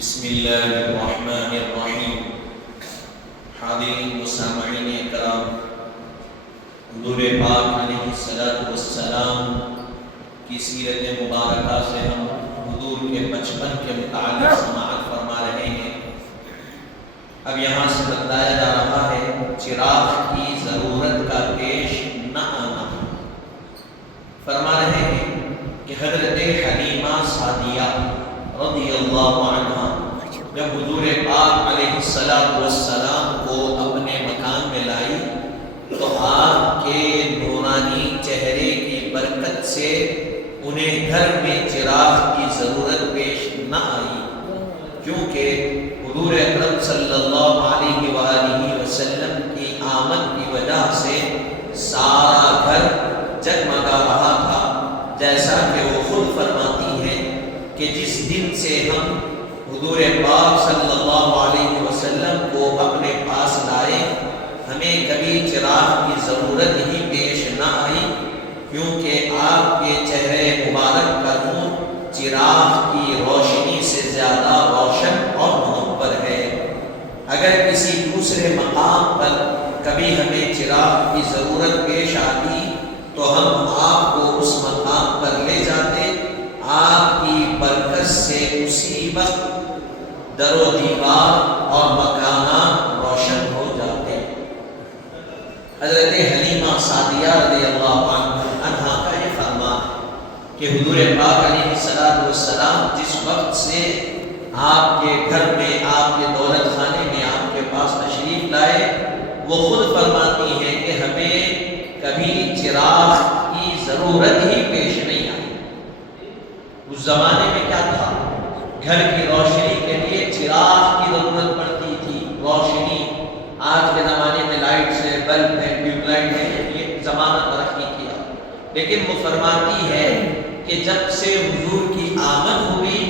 بسم اللہ الرحمن الرحیم۔ حاضرین و سامعین اکرام، حضور پاک علیہ السلام کی سیرت مبارکہ سے ہم حضور کے بچپن کے متعلق سماعت فرما رہے ہیں۔ اب یہاں سے بتلایا جا رہا ہے چراغ کی ضرورت کا پیش نہ آنا۔ فرما رہے ہیں کہ حضرت حلیمہ سعدیہ رضی اللہ عنہ جب حضور پاک علیہ السلام کو اپنے مکان میں لائی تو آپ کے نورانی چہرے کی برکت سے انہیں گھر میں چراغ کی ضرورت پیش نہ آئی، کیونکہ حضور اکرم صلی اللہ علیہ وآلہ وسلم کی آمد کی وجہ سے سارا گھر جگمگا رہا تھا، جیسا کہ وہ خود فرماتی ہیں کہ جس دن سے ہم حضور پاک صلی اللہ علیہ وسلم کو اپنے پاس لائے ہمیں کبھی چراغ کی ضرورت ہی پیش نہ آئی، کیونکہ آپ کے چہرے مبارک کا نور چراغ کی روشنی سے زیادہ روشن اور منور ہے۔ اگر کسی دوسرے مقام پر کبھی ہمیں چراغ کی ضرورت پیش آتی تو ہم آپ کو اس مقام پر لے جاتے، آپ کی برکت سے اسی وقت در و دیوار اور مکانات روشن ہو جاتے۔ حضرت حلیمہ سعدیہ رضی اللہ عنہا کا یہ فرمان کہ حضور پاک علیہ السلام جس وقت سے آپ کے گھر میں، آپ کے دولت خانے میں آپ کے پاس تشریف لائے، وہ خود فرماتی ہیں کہ ہمیں کبھی چراغ کی ضرورت ہی پیش نہیں آئی۔ اس زمانے میں کیا تھا؟ گھر کی روشنی کے لیے چراغ کی ضرورت پڑتی تھی۔ روشنی آج کے زمانے میں لائٹس ہے، بلب ہے، ٹیوب لائٹ ہے، یہ زمانہ ترقی کیا، لیکن وہ فرماتی ہے کہ جب سے حضور کی آمد ہوئی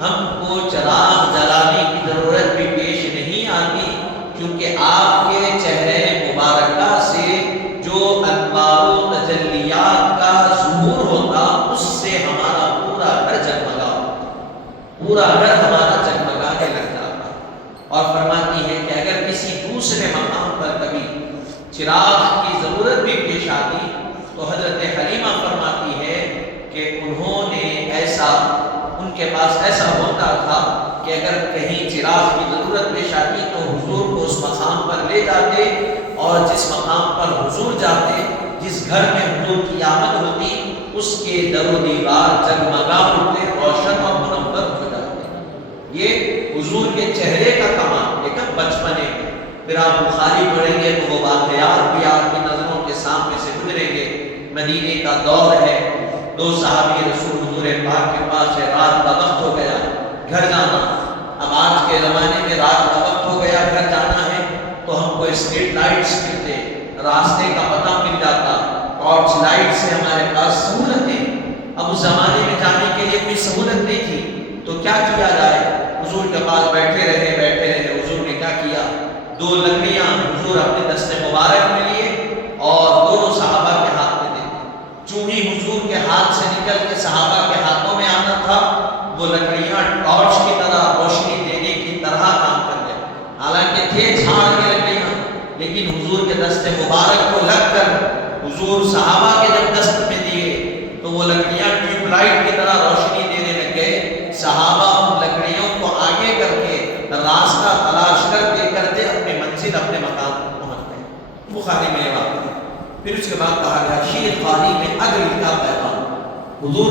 ہم کو چراغ جلانے کی ضرورت بھی پیش نہیں آتی، کیونکہ آپ کے چہرے مبارکہ سے جو انوار و تجلیات کا ظہور ہوتا اس سے ہمارا پورا گھر جگمگا، پورا گھر ہمارا جگمگانے لگ جاتا۔ اور فرماتی ہے کہ اگر کسی دوسرے مقام پر کبھی چراغ کی ضرورت بھی پیش آتی تو حضرت حلیمہ فرماتی ہے کہ انہوں نے ان کے پاس ایسا ہوتا تھا کہ اگر کہیں چراغ کی ضرورت پیش آتی تو حضور کو اس مقام پر لے جاتے، اور جس مقام پر حضور جاتے، جس گھر میں حضور کی آمد ہوتی، اس کے در و دیوار جگمگا اٹھتے، روشن اور منور ہو جاتے۔ یہ حضور کے چہرے کا کمال، لیکن بچپنے میں پھر آپ بخاری پڑھیں گے تو وہ واقعات بھی آپ کی نظروں کے سامنے سے گزریں گے۔ مدینے کا دور ہے، دو صحابی رسول حضور پاک کے پاس ہے، رات کا وقت ہو گیا، گھر جانا۔ اب آج کے زمانے میں رات کا وقت ہو گیا، گھر جانا ہے تو ہم کو اسٹریٹ لائٹس ملتے، راستے کا پتہ مل جاتا، ٹارچ لائٹ سے ہمارے پاس سہولتیں۔ اب اس زمانے میں جانے کے لیے کوئی سہولت نہیں تھی تو کیا کیا جائے؟ حضور کے پاس بیٹھے رہے۔ حضور نے کیا کیا؟ دو لکڑیاں حضور اپنے دست مبارک میں لیے اور دونوں صحابہ کے ہاتھ میں دے دی۔ چوں ہی حضور کے ہاتھ سے نکل کے صحابہ کے ہاتھوں میں آنا تھا، وہ لکڑیاں ٹارچ کی طرح روشنی دینے کی طرح کام کر گئے۔ حالانکہ تھے جھاڑ کے لکڑیاں، لیکن حضور کے دست مبارک کو لگ کر حضور صحابہ کے جب دست میں دیے تو وہ لکڑیاں ٹیوب لائٹ کی طرح روشنی دینے لگ گئے۔ صحابہ ان لکڑیوں کو آگے کر کے راستہ تلاش کرتے اپنے منزل، اپنے مقام پر پہنچ گئے۔ بخاری میں یہ بات ہے۔ پھر اس کے بعد کہا گیا شیر خانی میں عدل کا پیغام۔ حضور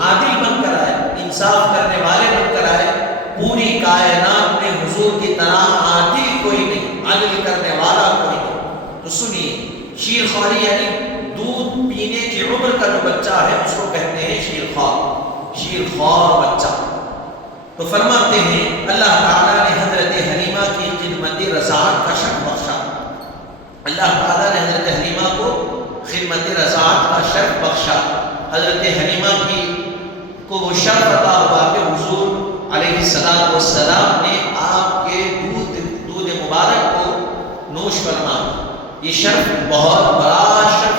عادل بن کر آئے، انصاف کرنے والے بن کر آئے۔ پوری کائنات میں حضور کی طرح عادل کوئی نہیں، عدل کرنے والا کوئی نہیں۔ تو سنیے، شیر خواری یعنی دودھ پینے کی عمر کا جو بچہ ہے اس کو کہتے ہیں شیر خوار، شیر خوار بچہ۔ تو فرماتے ہیں اللہ تعالیٰ نے حضرت حلیمہ کی خدمت رضاعت کا شرف بخشا۔ اللہ تعالیٰ نے حضرت حلیمہ کو خدمت رضاعت کا شرف بخشا۔ حضرت حلیمہ کو وہ شرف عطا ہوا کہ حضور علیہ السلام نے آپ کے دودھ مبارک کو نوش فرمایا۔ یہ شرف بہت بڑا شرف،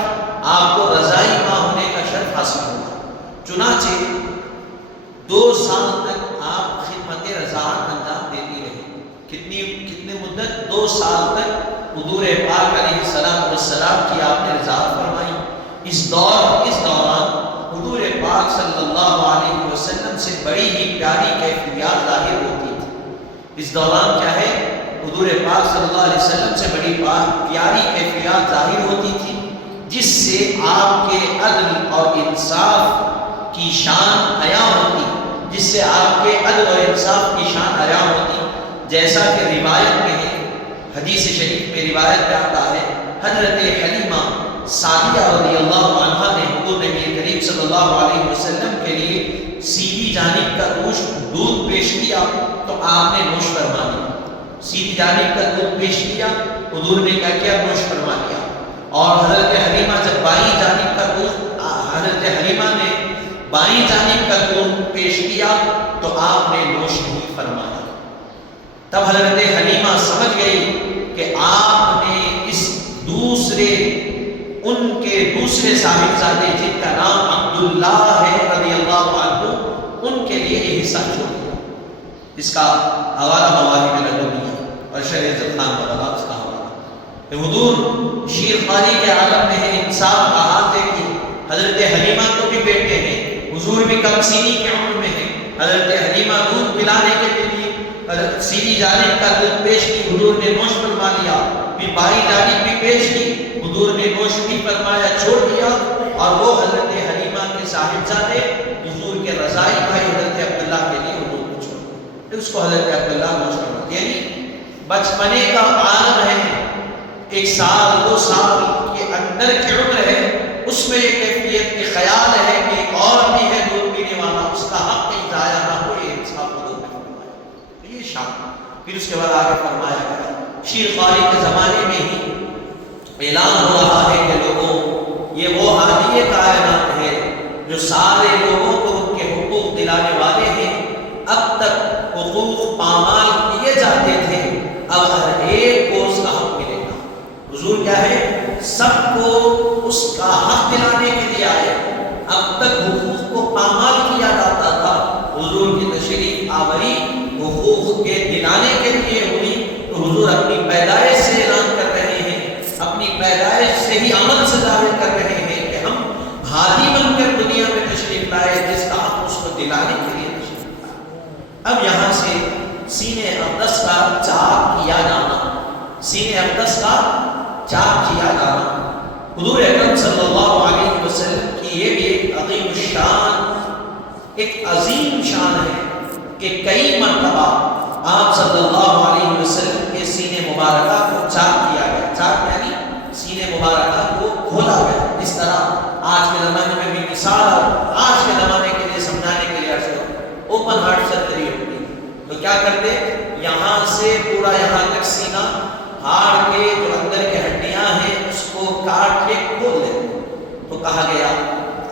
آپ کو رضائی ماں ہونے کا شرف حاصل ہوا۔ چنانچہ 2 سال تک آپ خدمت خدمت رضاعت انجام دیتی رہی. کتنی مدت؟ 2 سال تک حضور پاک علیہ السلام کی آپ نے رضاعت فرمائی. اس دوران حضور پاک صلی اللہ علیہ وسلم سے بڑی ہی پیاری کیفیات ظاہر ہوتی تھی. اس دوران کیا ہے؟ حضور پاک صلی اللہ علیہ وسلم سے بڑی پیاری کیفیات ظاہر ہوتی تھی، جس سے آپ کے عدل اور انصاف کی شان عیاں ہوتی، جس سے آپ کے عدل اور انصاف کی شان عیاں ہوتی. جیسا کہ روایت میں ہے، حدیث شریف میں روایت میں آتا ہے، حضرت حلیمہ سعدیہ رضی اللہ عنہا نے حضور نبی کریم صلی اللہ علیہ وسلم کے لیے سیدھی جانب کا دودھ پیش کیا تو آپ نے نوش فرما لیا. سیدھی جانب کا دودھ پیش کیا، حضور نے کیا کیا؟ نوش فرما لیا. اور حضرت حلیمہ جب بائیں جانب کا دودھ، حضرت حلیمہ نے بائیں جانب کا دودھ پیش کیا تو آپ نے نوش نہیں فرمایا. تب حضرت حلیمہ سمجھ گئی کہ آپ نے ان کے دوسرے صاحبزادے جن کا نام عبداللہ ہے رضی اللہ عنہ، ان کے لیے یہ حصہ چھوڑ دیا. اس کا حوالہ مواہب لدنیہ اور شرح عزت خان وغیرہ اس کا حوالہ. حضور شیر خاری کے عالم میں ہے، انصاف کا ہاتھ دیکھیے. حضرت حلیمہ کو بھی بیٹے ہیں، حضور بھی کم سینی کے عمر میں ہیں. حضرت حلیمہ دودھ پلانے کے لیے سیدھی جانب کا دودھ پیش کی، حضور نے نوش فرما لیا. پھر بائیں جانب بھی پیش کی، حضور نے نوش نہیں فرمایا، چھوڑ دیا. اور وہ حضرت حلیمہ کے صاحبزادے حضور کے رضائی بھائی حضرت عبداللہ کے لیے حضور نے چھوڑ دیا. اس کو حضرت عبداللہ نوش فرما دیا. یعنی بچپنے کا عالم ہے، 1 سال 2 سال کے اندر کی عمر ہے، اس میں یہ کیفیت کے خیال ہے کہ ایک اور بھی ہے دودھ پینے والا، اس کا حق کہیں ضائع نہ ہو. یہ انصاف حضور نے فرمایا، یہ شان. پھر اس کے بعد آگے فرمایا گیا شیر خاری کے زمانے میں ہی اعلان ہو رہا ہے کہ لوگوں، یہ وہ ہادی کائنات ہے جو سارے لوگوں کو ان کے حقوق دلانے والے ہیں. اب تک حقوق پامال کیے جاتے تھے، اب ہر ایک کو اس کا حق ملے گا. حضور کیا ہے؟ سب کو اس کا حق دلانے کے لیے آئے. اب تک حقوق کو پامال کیا جاتا تھا، حضور کی تشریف آوری حقوق کے دلانے کے لیے ہوئی. تو حضور اپنی پیدائش سے اعلان کر رہے ہیں، اپنی پیدائش سے ہی عمل سے ظاہر کر رہے ہیں کہ ہم ہادی بن کر دنیا میں تشریف لائے، جس کا حق اس کو دلانے کے لیے تشریف لائے. اب یہاں سے سینہ اقدس کا چاک کیا جانا، سینہ اقدس کا چاک کیا جانا. حضور اکرم صلی اللہ علیہ وسلم کی یہ بھی ایک عظیم الشان، ایک عظیم شان ہے کہ کئی مرتبہ آپ صلی اللہ علیہ وسلم کے سینے مبارکہ کو چاک کیا گیا. چاک یعنی سینے مبارکہ کو کھولا گیا. اس طرح آج کے زمانے میں بھی مثال، آج کے زمانے کے لیے سمجھانے کے لیے اوپن ہارٹ سرجری ہوتی تو کیا کرتے؟ یہاں سے پورا یہاں تک سینہ، ہاڑ کے جو اندر کے ہڈیاں ہیں اس کو کاٹ کے کھول دیتے. تو کہا گیا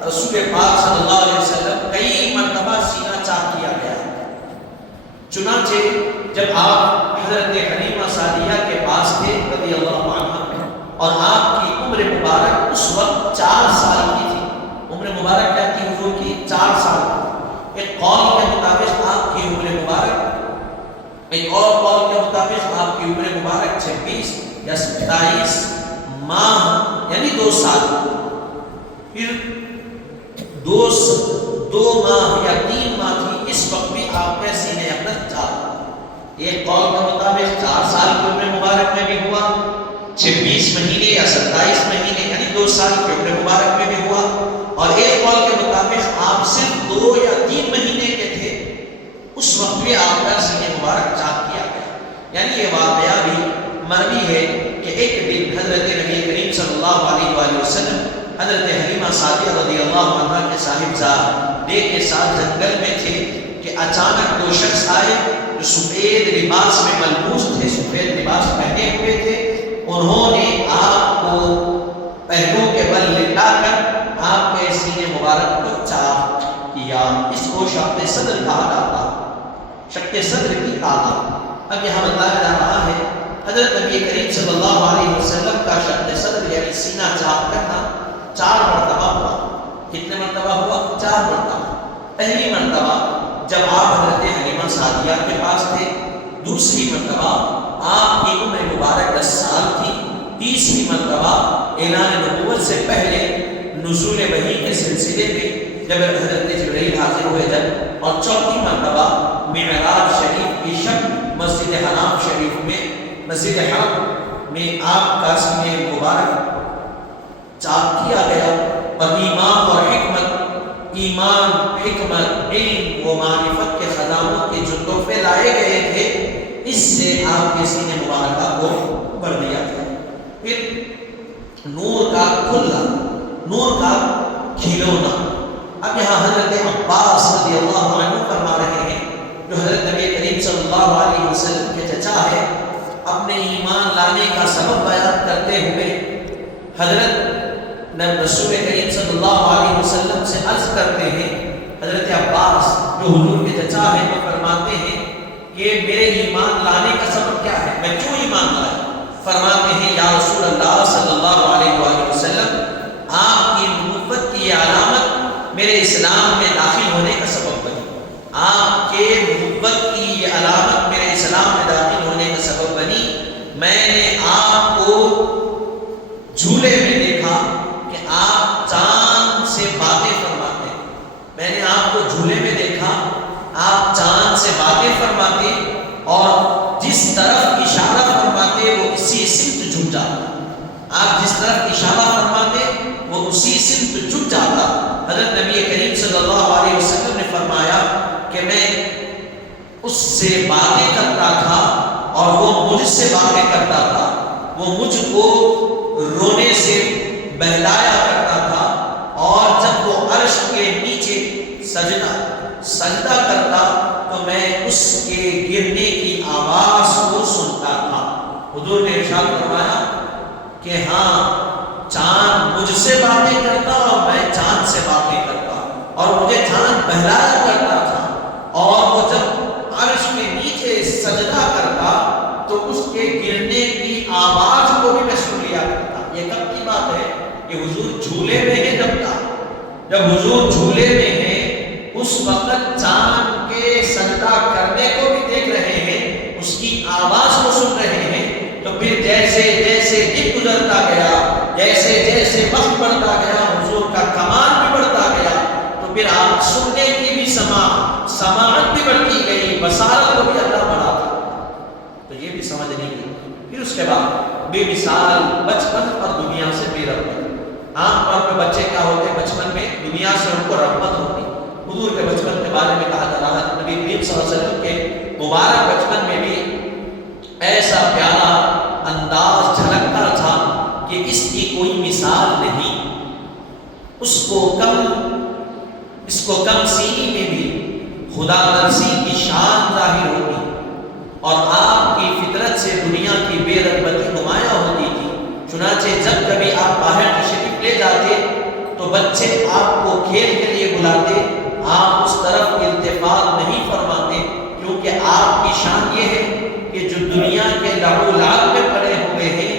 رسول پاک صلی اللہ علیہ وسلم کئی مرتبہ سینہ چاک کیا گیا. چنانچہ جب آپ حضرت حلیمہ سعدیہ کے پاس تھے رضی اللہ عنہ، اور آپ کی عمر مبارک اس وقت 4 سال کی تھی. عمر مبارک کیا تھی حضور کی؟ 4 سال. ایک قول کے مطابق آپ کی عمر مبارک، ایک اور قول کے مطابق آپ کی عمر مبارک 26 یا 27 ماہ یعنی 2 سال. پھر 2 ماہ یا 3 ماہ تھی، اس وقت بھی آپ کے سینے اقدس چاک. ایک قول کے مطابق 4 سال کی عمر مبارک میں بھی ہوا، 26 مہینے یا 27 مہینے یعنی 2 سال کی عمر مبارک میں بھی ہوا. اور ایک قول کے مطابق آپ صرف 2 یا 3 مہینے کے تھے، اس وقت بھی آپ کا سینے مبارک چاک کیا گیا. یعنی یہ واقعہ بھی مروی ہے کہ ایک دن حضرت نبی کریم صلی اللہ علیہ وآلہ وسلم حضرت حلیمہ سعدیہ رضی اللہ عنہ کے صاحبزادے کے ساتھ جنگل میں تھے کہ اچانک 2 شخص آئے جو سفید لباس میں ملبوس تھے، سفید لباس پہنے ہوئے تھے. انہوں نے آپ کو پہلو کے بل لٹا کر آپ کے سینے مبارک کو چاک کیا. اس کو شق صدر کہا جاتا، شق صدر کی تعداد. اب یہاں بتایا جا رہا ہے حضرت نبی کریم صلی اللہ علیہ وسلم کا شق صدر یعنی سینہ چاک کرنا 4 مرتبہ ہوا. کتنے مرتبہ ہوا؟ 4 مرتبہ. پہلی مرتبہ جب آپ حضرت حلیمہ سعدیہ کے پاس تھے، دوسری مرتبہ آپ کی عمر مبارک 10 سال تھی، تیسری مرتبہ اعلان نبوت سے پہلے نزول وحی کے سلسلے میں جب حضرت جبرائیل حاضر ہوئے جب، اور چوتھی مرتبہ معراج شریف کی شب مسجد حرام شریف میں، مسجد حرم میں آپ کا سینہ مبارک چاک کیا گیا، اور ایمان اور حکمت، ایمان، حکمت، علم و معرفت کے خزانوں کے جو تحفے لائے گئے تھے، اس سے آپ کے سینہ مبارکہ کو بھر دیا گیا۔ پھر نور کا کھلنا، نور کا کھلونا۔ اب یہاں حضرت عباس رضی اللہ عنہ فرما رہے ہیں، جو حضرت نبی کریم صلی اللہ علیہ وسلم کے چچا ہے، اپنے ایمان لانے کا سبب بیان کرتے ہوئے حضرت رسول کریم صلی اللہ علیہ وسلم سے عرض کرتے ہیں، حضرت عباس جو حضور کے چچا ہیں وہ فرماتے ہیں کہ میرے ایمان لانے کا سبب کیا ہے، میں کیوں ایمان لایا؟ فرماتے ہیں یا رسول اللہ صلی اللہ علیہ وآلہ وسلم، آپ کی نبوت کی یہ علامت میرے اسلام میں داخل ہونے کا سبب بنی، آپ کے نبوت کی یہ علامت میرے اسلام میں داخل ہونے کا سبب بنی۔ میں نے آپ کو جھولے میں دیکھا کہ آپ چاند سے باتیں فرماتے، میں نے آپ کو جھولے میں دیکھا آپ چاند سے باتیں فرماتے، اور جس طرف اشارہ فرماتے وہ اسی سمت جھک جاتا، آپ جس طرف اشارہ فرماتے وہ اسی سمت جھک جاتا۔ حضرت نبی کریم صلی اللہ علیہ وسلم نے فرمایا کہ میں اس سے باتیں کرتا تھا اور وہ مجھ سے باتیں کرتا تھا، وہ مجھ کو رونے سے بہلایا کرتا تھا، اور جب وہ عرش کے نیچے سجدہ کرتا تو میں اس کے گرنے کی آواز کو سنتا تھا۔ حضور نے ارشاد فرمایا کہ ہاں چاند مجھ سے باتیں کرتا اور میں چاند سے باتیں کرتا، اور مجھے چاند بہلایا کرتا تھا، اور وہ جب عرش کے نیچے سجدہ کرتا تو اس کے گرنے کی آواز کو بھی میں سن لیا کرتا۔ یہ کب کی بات ہے؟ کہ حضور جھولے میں ہے جب حضور جھولے میں ہے اس وقت چاند کے سجدہ کرنے کو بھی دیکھ رہے ہیں، اس کی آواز کو سن رہے ہیں، تو پھر جیسے جیسے دن گزرتا گیا، جیسے جیسے وقت بڑھتا گیا، حضور کا کمال بھی بڑھتا گیا، تو پھر آپ سننے کی بھی سماعت بھی بڑھتی گئی، بصارت کو بھی اللہ بڑھاتا، تو یہ بھی سمجھ نہیں گئی۔ پھر اس کے بعد بے مثال بچپن اور دنیا سے بے رغبت۔ عام طور پہ بچے کیا ہوتے ہیں؟ بچپن میں دنیا سے ان کو رغبت ہوتی۔ حضور کے بچپن کے بارے میں کہا جا رہا ہے، نبی کریم صلی اللہ علیہ وسلم کے مبارک بچپن میں بھی ایسا پیارا انداز جھلکتا تھا کہ اس کی کوئی مثال نہیں۔ اس کو کم سینی میں بھی خدا ترسی کی شان ظاہر ہوتی، اور آپ کی فطرت سے دنیا کی بے رغبتی نمایاں ہوتی تھی۔ چنانچہ جب کبھی آپ باہر تشریف لے جاتے تو بچے آپ کو کھیل کے لیے بلاتے، آپ اس طرف التفات نہیں فرماتے، کیونکہ آپ کی شان یہ ہے کہ جو دنیا کے لہو لعب میں پڑے ہوئے ہیں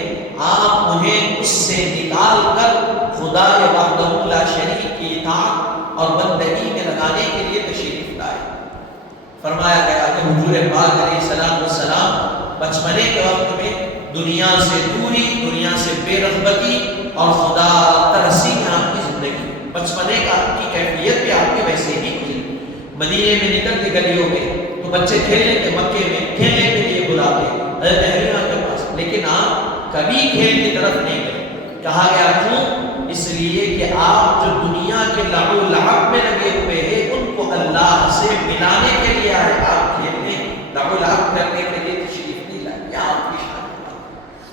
آپ انہیں اس سے نکال کر خدا وحدہ لا شریک کی اطاعت اور بندگی میں لگانے کے لیے تشریف لائے۔ فرمایا گیا کہ حضور پاک علیہ السلام والسلام بچپنے کے وقت میں دنیا سے دوری، دنیا سے بے رغبتی اور خدا ترسی میں آپ کی زندگی، بچپنے کا آپ کی کیفیت بھی آپ کے ویسے ہی گزری۔ مدینے میں نکلتے گلیوں میں تو بچے کھیلنے کے مکے میں کھیلنے کے لیے بلاتے حضرت حلیمہ کے پاس، لیکن آپ کبھی کھیل کی طرف نہیں گئے۔ کہا گیا کیوں؟ اس لیے کہ آپ جو دنیا کے لہو لعب میں لگے ہوئے ہیں ان کو اللہ سے ملانے کے لیے آئے، آپ کھیلنے لہو لعب کرنے کے لیے تشریف نہیں لائے۔ آپ کی شان۔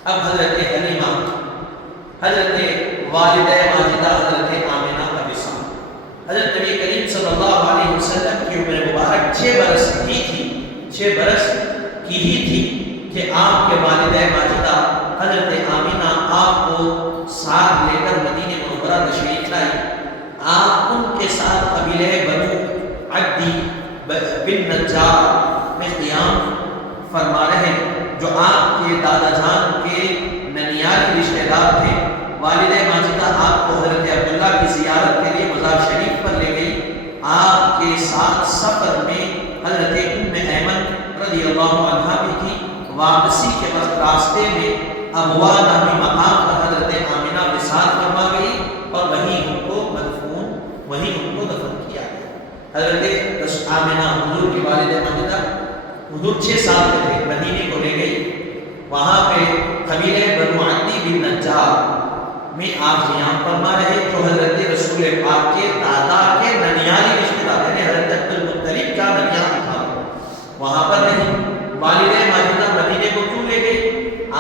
اب حضرت حلیمہ، حضرت والدہ ماجدہ حضرت آمنہ کا وصال، حضرت نبی کریم صلی اللہ علیہ وسلم کی عمر مبارک 6 برس کی تھی، 6 برس کی ہی تھی کہ آپ کے والدہ ماجدہ حضرت آمنہ آپ کو ساتھ لے کر مدینہ منورہ تشریف لائی۔ آپ ان کے ساتھ قبیلہ بنو عدی بن نجار میں قیام فرما رہے، جو آپ کے دادا جان کے ننیال کے رشتہ دار تھے۔ والدہ ماجدہ آپ کو حضرت عبداللہ کی زیارت کے لیے مزار شریف پر لے گئی۔ آپ کے ساتھ سفر میں حضرت ام رضی اللہ عنہ بھی تھی۔ واپسی کے وقت راستے میں ابوا نامی مقام پر حضرت آمنہ وصال فرما گئی اور وہیں ان کو مدفون، وہیں ان کو دفن کیا گیا۔ حضرت آمنہ حضور کی والدہ ماجدہ حضور 6 سال کے تھے، مدینے کو لے گئی۔ وہاں پہ قبیلہ بنو عدی بن نجار میں آپ قیام فرما رہے، جو حضرت رسول پاک کے دادا کے ننیالی رشتے دار ہیں، حضرت عبد المطلب کا ننیال تھا۔ وہاں پر نہیں، والدہ ماجدہ مدینے کو کیوں لے گئی؟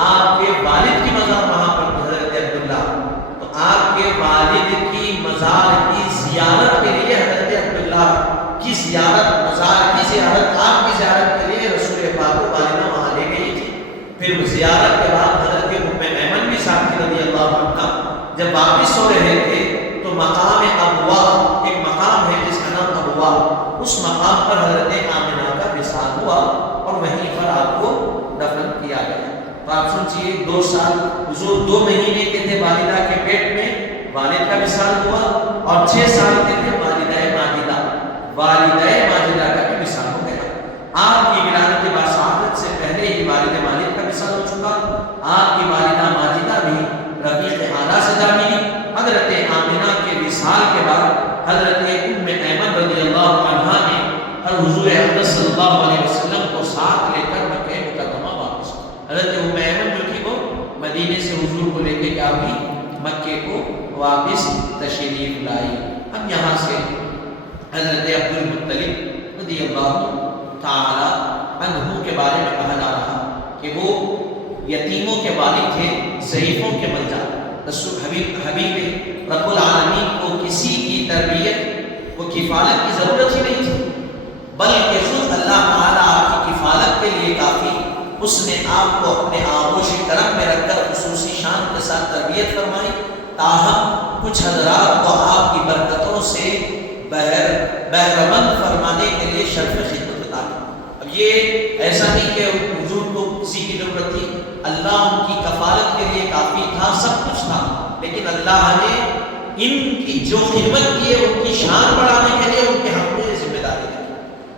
آپ کے والد کی مزار وہاں پر حضرت عبداللہ، تو آپ کے والد کی مزار کی زیارت کے لیے حضرت عبداللہ کی زیارت، مزار کی زیارت، آپ کی زیارت کے لیے رسول پاک کو والدہ وہاں لے گئی تھی۔ پھر زیارت کے بعد حضرت ام ایمن بھی ساتھ تھی رضی اللہ عنہ، جب واپس ہو رہے تھے تو مقام ابوا، ایک مقام ہے جس کا نام ابوا، اس مقام پر حضرت آمنہ کا وصال ہوا اور وہیں پر آپ کو دفن کیا گیا۔ تو آپ سوچئے 2 سال حضور 2 مہینے کے تھے والدہ کے پیٹ میں، والد کا وصال ہوا، اور 6 سال کے تھے والدہ ماجدہ، والدہ ماجدہ کا بھی وصال ہو گیا۔ آپ کی ولادت باسعادت سے پہلے ہی والد ماجد کا وصال ہو چکا۔ آپ کی والدہ ماجدہ بھی رفیق اعلیٰ سے جا ملی۔ حضرت آمنہ کے وصال کے بعد حضرت ام ایمن رضی اللہ عنہ نے حضور اقدس صلی اللہ علیہ وسلم کو ساتھ لے کر مکہ مکرمہ واپس، حضرت ام ایمن جو تھی وہ مدینے سے حضور کو لے کے کیا بھی مکے کو واپس تشریف لائی۔ اب یہاں سے حضرت عبد المطلب رضی اللہ تعالی عنہ کے بارے میں کہا جا رہا کہ وہ یتیموں کے والد تھے، ضعیفوں کے ملجا۔ رسول حبیب رب العالمین کو کسی کی تربیت و کفالت کی ضرورت ہی نہیں تھی، بلکہ خود اللہ تعالیٰ آپ کی کفالت کے لیے کافی، اس نے آپ کو اپنے آغوش کرم میں رکھ کر خصوصی شان کے ساتھ تربیت فرمائی۔ تاہم کچھ حضرات کو آپ کی برکتوں سے بہرمند فرمانے کے لیے شرف خدمت عطا کی۔ اب یہ ایسا نہیں کہ حضور کو کسی کی ضرورت تھی، اللہ ان کی کفالت کے لیے کافی تھا، سب کچھ تھا، لیکن اللہ نے ان کی جو خدمت کی ہے ان کی شان بڑھانے کے لیے ان کے حق میں ذمہ داری دی۔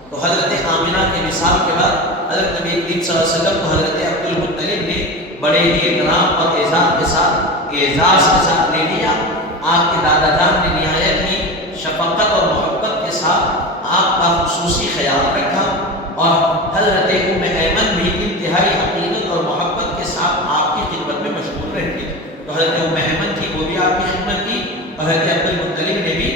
تو حضرت آمنہ کے وصال کے بعد حضرت نبی کریم صلی اللہ علیہ وسلم کو حضرت عبد المطلب نے بڑے ہی اکرام اور اعزاز کے ساتھ لے لیا۔ آپ کے دادا جان نے نہایت ہی شفقت اور محبت کے ساتھ آپ کا خصوصی خیال رکھا، اور حضرت ام ایمن بھی انتہائی عقیدت اور محبت کے ساتھ آپ کی خدمت میں مشغول رہتی ہے۔ تو حضرت ام ایمن تھی، وہ بھی آپ کی خدمت کی، اور حضرت عبد المطلب نے بھی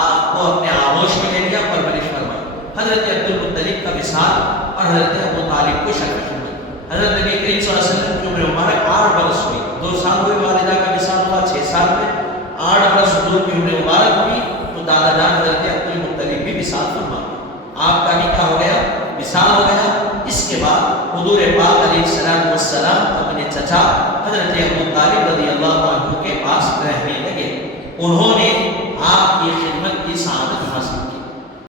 آپ کو اپنے آغوش میں لے لیا، پرورش فرمائی۔ حضرت عبد المطلب کا وصال اور حضرت ابو طالب کو شرف خدمت۔ حضرت نبی کریم صلی اللہ علیہ وسلم کی عمر مبارک 8 برس ہوئی، 2 سال ہوئے والدہ کا وصال ہوا، 6 سال میں 8 برس حضور کی عمر مبارک ہوئی، تو دادا جان حضرت عبد المطلب بھی وصال فرما گئے، آپ کا بھی کیا ہو گیا، وصال ہو گیا۔ اس کے بعد حضور پاک علیہ السلام اپنے چچا حضرت ابو طالب رضی اللہ عنہ کے پاس رہنے لگے۔ انہوں نے